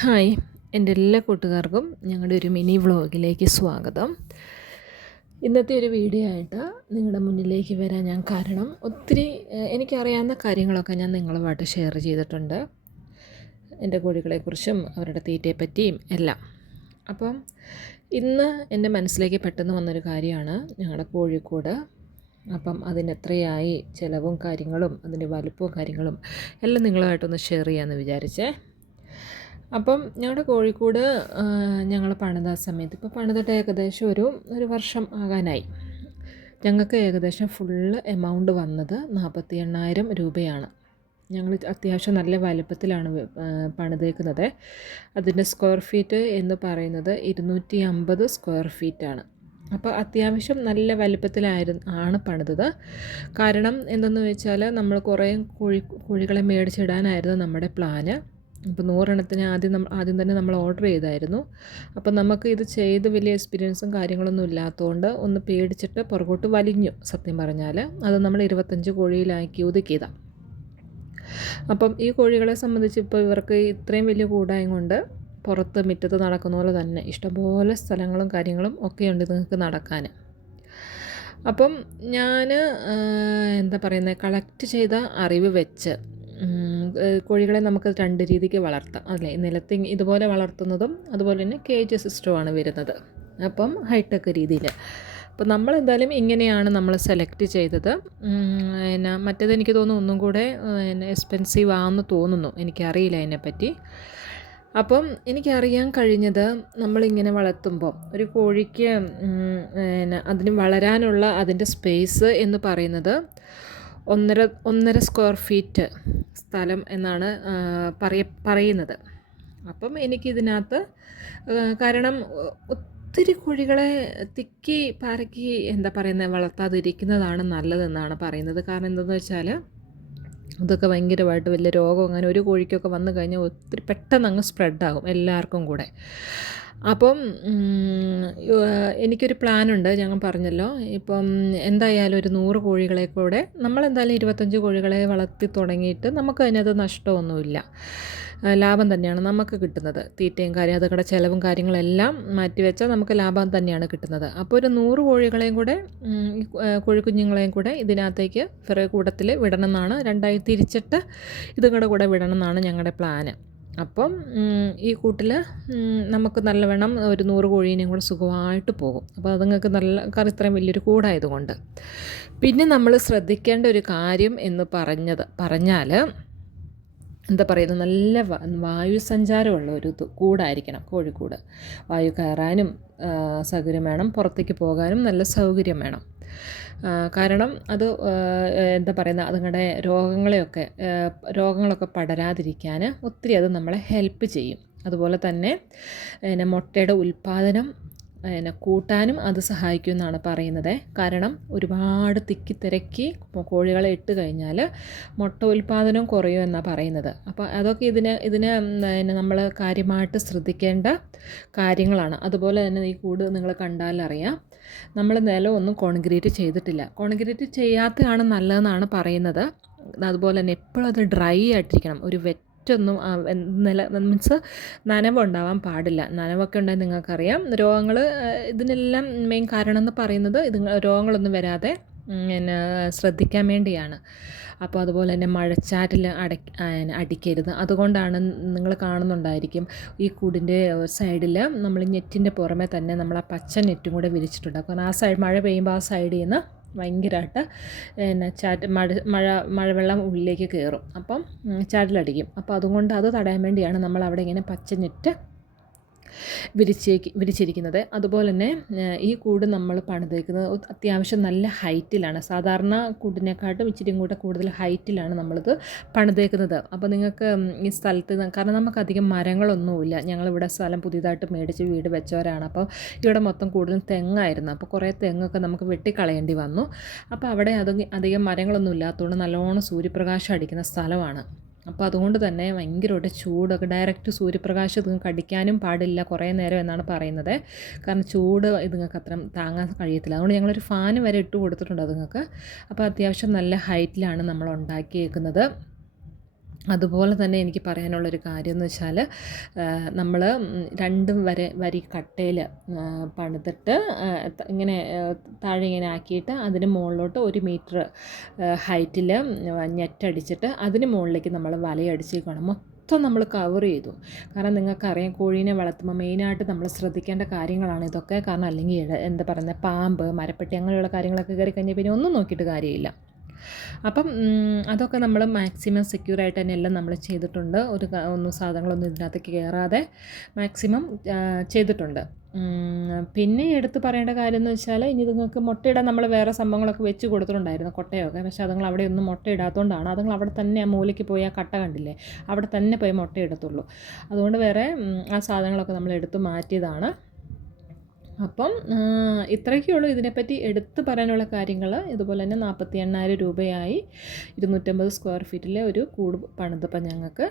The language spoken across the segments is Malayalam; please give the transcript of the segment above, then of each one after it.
ഹായ്, എൻ്റെ എല്ലാ കൂട്ടുകാർക്കും ഞങ്ങളുടെ ഒരു മിനി വ്ളോഗിലേക്ക് സ്വാഗതം. ഇന്നത്തെ ഒരു വീഡിയോ ആയിട്ട് നിങ്ങളുടെ മുന്നിലേക്ക് വരാൻ ഞാൻ കാരണം ഒത്തിരി എനിക്കറിയാവുന്ന കാര്യങ്ങളൊക്കെ ഞാൻ നിങ്ങളുമായിട്ട് ഷെയർ ചെയ്തിട്ടുണ്ട്. എൻ്റെ കോഴികളെക്കുറിച്ചും അവരുടെ തീറ്റയെപ്പറ്റിയും എല്ലാം. അപ്പം ഇന്ന് എൻ്റെ മനസ്സിലേക്ക് പെട്ടെന്ന് വന്നൊരു കാര്യമാണ് ഞങ്ങളുടെ കോഴിക്കോട്. അപ്പം അതിനെത്രയായി ചിലവും കാര്യങ്ങളും അതിൻ്റെ വലുപ്പവും കാര്യങ്ങളും എല്ലാം നിങ്ങളുമായിട്ടൊന്ന് ഷെയർ ചെയ്യാമെന്ന് വിചാരിച്ചേ. അപ്പം ഞങ്ങളുടെ കോഴിക്കോട് ഞങ്ങൾ പണിത സമയത്ത് ഇപ്പോൾ പണിതിട്ട് ഏകദേശം ഒരു വർഷം ആകാനായി. ഞങ്ങൾക്ക് ഏകദേശം ഫുള്ള് എമൗണ്ട് വന്നത് 48,000 രൂപയാണ്. ഞങ്ങൾ അത്യാവശ്യം നല്ല വലുപ്പത്തിലാണ് പണിതേക്കുന്നത്. അതിൻ്റെ സ്ക്വയർ ഫീറ്റ് എന്ന് പറയുന്നത് 250 സ്ക്വയർ ഫീറ്റാണ്. അപ്പോൾ അത്യാവശ്യം നല്ല വലുപ്പത്തിലാണ് പണിതത്. കാരണം എന്തെന്ന് വെച്ചാൽ നമ്മൾ കുറേ കോഴികളെ മേടിച്ചിടാനായിരുന്നു നമ്മുടെ പ്ലാന്. അപ്പോൾ 100 എണ്ണത്തിന് ആദ്യം തന്നെ നമ്മൾ ഓർഡർ ചെയ്തായിരുന്നു. അപ്പോൾ നമുക്ക് ഇത് ചെയ്ത് വലിയ എക്സ്പീരിയൻസും കാര്യങ്ങളൊന്നും ഇല്ലാത്തതുകൊണ്ട് ഒന്ന് പേടിച്ചിട്ട് പുറകോട്ട് വലിഞ്ഞു. സത്യം പറഞ്ഞാൽ അത് നമ്മൾ 25 കോഴിയിലാക്കി ഒതുക്കിയതാണ്. അപ്പം ഈ കോഴികളെ സംബന്ധിച്ച് ഇപ്പോൾ ഇവർക്ക് ഇത്രയും വലിയ കൂടായം കൊണ്ട് പുറത്ത് മുറ്റത്ത് നടക്കുന്ന പോലെ തന്നെ ഇഷ്ടംപോലെ സ്ഥലങ്ങളും കാര്യങ്ങളും ഒക്കെയുണ്ട് നിങ്ങൾക്ക് നടക്കാൻ. അപ്പം ഞാൻ എന്താ പറയുന്നത്, കളക്ട് ചെയ്ത അറിവ് വെച്ച് കോഴികളെ നമുക്ക് 2 രീതിക്ക് വളർത്താം അല്ലേ. നിലത്ത് ഇതുപോലെ വളർത്തുന്നതും അതുപോലെ തന്നെ കേജ് സിസ്റ്റവുമാണ് വരുന്നത്. അപ്പം ഹൈടെക് രീതിയിൽ. അപ്പോൾ നമ്മളെന്തായാലും ഇങ്ങനെയാണ് നമ്മൾ സെലക്ട് ചെയ്തത്. മറ്റേത് എനിക്ക് തോന്നുന്നു ഒന്നും കൂടെ എക്സ്പെൻസീവ് ആണെന്ന് തോന്നുന്നു, എനിക്കറിയില്ല അതിനെപ്പറ്റി. അപ്പം എനിക്കറിയാൻ കഴിഞ്ഞത്, നമ്മളിങ്ങനെ വളർത്തുമ്പോൾ ഒരു കോഴിക്ക് അതിന് വളരാനുള്ള അതിൻ്റെ സ്പേസ് എന്ന് പറയുന്നത് 1.5 സ്ക്വയർ ഫീറ്റ് സ്ഥലം എന്നാണ് പറയുന്നത്. അപ്പം എനിക്കിതിനകത്ത് കാരണം ഒത്തിരി കോഴികളെ തിക്കി പാരക്കി വളർത്താതിരിക്കുന്നതാണ് നല്ലതെന്നാണ് പറയുന്നത്. കാരണം എന്താണെന്ന് വെച്ചാൽ അതൊക്കെ ഭയങ്കരമായിട്ട് വലിയ രോഗം അങ്ങനെ ഒരു കോഴിക്കൊക്കെ വന്നു കഴിഞ്ഞാൽ ഒത്തിരി പെട്ടെന്ന് അങ്ങ് സ്പ്രെഡാകും എല്ലാവർക്കും കൂടെ. അപ്പം എനിക്കൊരു പ്ലാനുണ്ട്, ഞങ്ങൾ പറഞ്ഞല്ലോ. ഇപ്പം എന്തായാലും ഒരു 100 കോഴികളെ കൂടെ നമ്മളെന്തായാലും 25 കോഴികളെ വളർത്തി തുടങ്ങിയിട്ട് നമുക്ക് അതിനകത്ത് നഷ്ടമൊന്നുമില്ല, ലാഭം തന്നെയാണ് നമുക്ക് കിട്ടുന്നത്. തീറ്റയും കാര്യം അതുകൂടെ ചിലവും കാര്യങ്ങളെല്ലാം മാറ്റിവെച്ചാൽ നമുക്ക് ലാഭം തന്നെയാണ് കിട്ടുന്നത്. അപ്പോൾ ഒരു 100 കോഴികളെയും കൂടെ കോഴിക്കുഞ്ഞുങ്ങളെയും കൂടെ ഇതിനകത്തേക്ക് കൂടത്തിൽ വിടണം എന്നാണ്, 2ആയി തിരിച്ചിട്ട് ഇതും കൂടെ വിടണം എന്നാണ് ഞങ്ങളുടെ പ്ലാന്. അപ്പം ഈ കൂട്ടിൽ നമുക്ക് നല്ലവണ്ണം ഒരു 100 കോഴീനെയും കൂടെ സുഖമായിട്ട് പോകും. അപ്പോൾ അതുങ്ങൾക്ക് നല്ല ഇത്രയും വലിയൊരു കൂടായതുകൊണ്ട്. പിന്നെ നമ്മൾ ശ്രദ്ധിക്കേണ്ട ഒരു കാര്യം എന്ന് പറഞ്ഞാൽ എന്താ പറയുന്നത്, നല്ല വായു സഞ്ചാരമുള്ള ഒരു കൂടായിരിക്കണം കോഴിക്കൂട്. വായു കയറാനും സൗകര്യം വേണം, പുറത്തേക്ക് പോകാനും നല്ല സൗകര്യം വേണം. കാരണം അത് എന്താ പറയുന്നത്, അതുങ്ങളുടെ രോഗങ്ങളൊക്കെ പടരാതിരിക്കാൻ ഒത്തിരി അത് നമ്മളെ ഹെൽപ്പ് ചെയ്യും. അതുപോലെ തന്നെ മുട്ടയുടെ ഉൽപ്പാദനം കൂട്ടാനും അത് സഹായിക്കുമെന്നാണ് പറയുന്നത്. കാരണം ഒരുപാട് തിരക്കി കോഴികളെ ഇട്ട് കഴിഞ്ഞാൽ മുട്ട ഉൽപ്പാദനം കുറയുമെന്നാണ് പറയുന്നത്. അപ്പോൾ അതൊക്കെ ഇതിന് നമ്മൾ കാര്യമായിട്ട് ശ്രദ്ധിക്കേണ്ട കാര്യങ്ങളാണ്. അതുപോലെ തന്നെ ഈ കൂട് നിങ്ങൾ കണ്ടാലറിയാം, നമ്മൾ നിലമൊന്നും കോൺക്രീറ്റ് ചെയ്തിട്ടില്ല. കോൺക്രീറ്റ് ചെയ്യാത്തതാണ് നല്ലതെന്നാണ് പറയുന്നത്. അതുപോലെ തന്നെ എപ്പോഴും അത് ഡ്രൈ ആയിട്ടിരിക്കണം. ഒരു ഒന്നും മീൻസ് നനവുണ്ടാവാൻ പാടില്ല. നനവൊക്കെ ഉണ്ടെങ്കിൽ നിങ്ങൾക്കറിയാം രോഗങ്ങൾ, ഇതിനെല്ലാം മെയിൻ കാരണം എന്ന് പറയുന്നത് രോഗങ്ങളൊന്നും വരാതെ ശ്രദ്ധിക്കാൻ വേണ്ടിയാണ്. അപ്പോൾ അതുപോലെ തന്നെ മഴച്ചാറ്റിൽ അടിക്കരുത്. അതുകൊണ്ടാണ് നിങ്ങൾ കാണുന്നുണ്ടായിരിക്കും ഈ കൂടിൻ്റെ സൈഡിൽ നമ്മൾ നെറ്റിൻ്റെ പുറമെ തന്നെ നമ്മൾ ആ പച്ച നെറ്റും കൂടെ വിരിച്ചിട്ടുണ്ട്. കാരണം ആ സൈഡ് മഴ പെയ്യുമ്പോൾ ആ സൈഡിൽ നിന്ന് ഭയങ്കരമായിട്ട് മഴവെള്ളം ഉള്ളിലേക്ക് കയറും, അപ്പം ചാറ്റിലടിക്കും. അപ്പോൾ അതുകൊണ്ട് അത് തടയാൻ വേണ്ടിയാണ് നമ്മൾ അവിടെ ഇങ്ങനെ പച്ച നെറ്റ് വിരിച്ചിരിക്കുന്നത്. അതുപോലെ തന്നെ ഈ കൂട് നമ്മൾ പണിതേക്കുന്നത് അത്യാവശ്യം നല്ല ഹൈറ്റിലാണ്. സാധാരണ കൂടിനെക്കാട്ടും ഇച്ചിരി കൂടെ കൂടുതൽ ഹൈറ്റിലാണ് നമ്മളിത് പണിതേക്കുന്നത്. അപ്പോൾ നിങ്ങൾക്ക് ഈ സ്ഥലത്ത്, കാരണം നമുക്കധികം മരങ്ങളൊന്നുമില്ല, ഞങ്ങളിവിടെ സ്ഥലം പുതിയതായിട്ട് മേടിച്ച് വീട് വെച്ചവരാണ്. അപ്പോൾ ഇവിടെ മൊത്തം കൂടുതൽ തെങ്ങായിരുന്നു. അപ്പോൾ കുറേ തെങ്ങൊക്കെ നമുക്ക് വെട്ടിക്കളയേണ്ടി വന്നു. അപ്പോൾ അവിടെ അധികം മരങ്ങളൊന്നും ഇല്ലാത്തതുകൊണ്ട് നല്ലോണം സൂര്യപ്രകാശം അടിക്കുന്ന സ്ഥലമാണ്. അപ്പോൾ അതുകൊണ്ട് തന്നെ ഭയങ്കരമായിട്ട് ചൂടൊക്കെ, ഡയറക്റ്റ് സൂര്യപ്രകാശം ഇതുങ്ങൾക്ക് അടിക്കാനും പാടില്ല കുറേ നേരം എന്നാണ് പറയുന്നത്. കാരണം ചൂട് ഇതുങ്ങൾക്ക് അത്ര താങ്ങാൻ കഴിയത്തില്ല. അതുകൊണ്ട് ഞങ്ങളൊരു ഫാൻ വരെ ഇട്ട് കൊടുത്തിട്ടുണ്ട് അതുങ്ങൾക്ക്. അപ്പോൾ അത്യാവശ്യം നല്ല ഹൈറ്റിലാണ് നമ്മൾ ഉണ്ടാക്കിയേക്കുന്നത്. അതുപോലെ തന്നെ എനിക്ക് പറയാനുള്ളൊരു കാര്യം എന്ന് വെച്ചാൽ നമ്മൾ 2 വരി കട്ടയിൽ പണിതിട്ട് ഇങ്ങനെ താഴെ ഇങ്ങനെ ആക്കിയിട്ട് അതിന് മുകളിലോട്ട് 1 മീറ്റർ ഹൈറ്റിൽ നെറ്റടിച്ചിട്ട് അതിന് മുകളിലേക്ക് നമ്മൾ വലയടിച്ചേക്കണം. മൊത്തം നമ്മൾ കവർ ചെയ്തു. കാരണം നിങ്ങൾക്കറിയാം, കോഴീനെ വളർത്തുമ്പോൾ മെയിനായിട്ട് നമ്മൾ ശ്രദ്ധിക്കേണ്ട കാര്യങ്ങളാണ് ഇതൊക്കെ. കാരണം അല്ലെങ്കിൽ എന്താ പറയുന്നത്, പാമ്പ്, മരപ്പെട്ടി അങ്ങനെയുള്ള കാര്യങ്ങളൊക്കെ കയറി കഴിഞ്ഞാൽ പിന്നെ ഒന്നും നോക്കിയിട്ട് കാര്യമില്ല. അപ്പം അതൊക്കെ നമ്മൾ മാക്സിമം സെക്യൂറായിട്ട് തന്നെ എല്ലാം നമ്മൾ ചെയ്തിട്ടുണ്ട്. ഒന്നും സാധനങ്ങളൊന്നും ഇതിനകത്തേക്ക് കയറാതെ മാക്സിമം ചെയ്തിട്ടുണ്ട്. പിന്നെ എടുത്ത് പറയേണ്ട കാര്യം എന്ന് വെച്ചാൽ, ഇനി നിങ്ങൾക്ക് മുട്ടയിടാൻ നമ്മൾ വേറെ സംഭവങ്ങളൊക്കെ വെച്ച് കൊടുത്തിട്ടുണ്ടായിരുന്നു, കൊട്ടയൊക്കെ. പക്ഷേ അതുങ്ങൾ അവിടെ ഒന്നും മുട്ട ഇടാത്തതുകൊണ്ടാണ് അതുങ്ങൾ അവിടെ തന്നെ ആ മൂലയ്ക്ക് പോയി ആ കട്ട കണ്ടില്ലേ, അവിടെ തന്നെ പോയി മുട്ട ഇടത്തുള്ളൂ. അതുകൊണ്ട് വേറെ ആ സാധനങ്ങളൊക്കെ നമ്മൾ എടുത്ത് മാറ്റിയതാണ്. അപ്പം ഇത്രയൊക്കെ ഉള്ളൂ ഇതിനെപ്പറ്റി എടുത്ത് പറയാനുള്ള കാര്യങ്ങൾ. ഇതുപോലെ തന്നെ 48,000 രൂപയായി 250 സ്ക്വയർ ഫീറ്റിലെ ഒരു കൂട് പണിതപ്പം ഞങ്ങൾക്ക്.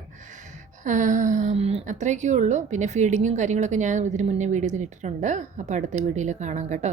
അത്രയൊക്കെ ഉള്ളൂ. പിന്നെ ഫീഡിങ്ങും കാര്യങ്ങളൊക്കെ ഞാൻ ഇതിന് മുന്നേ വീഡിയോയിൽ ഇട്ടിട്ടുണ്ട്. അപ്പോൾ അടുത്ത വീഡിയോയിൽ കാണാം കേട്ടോ.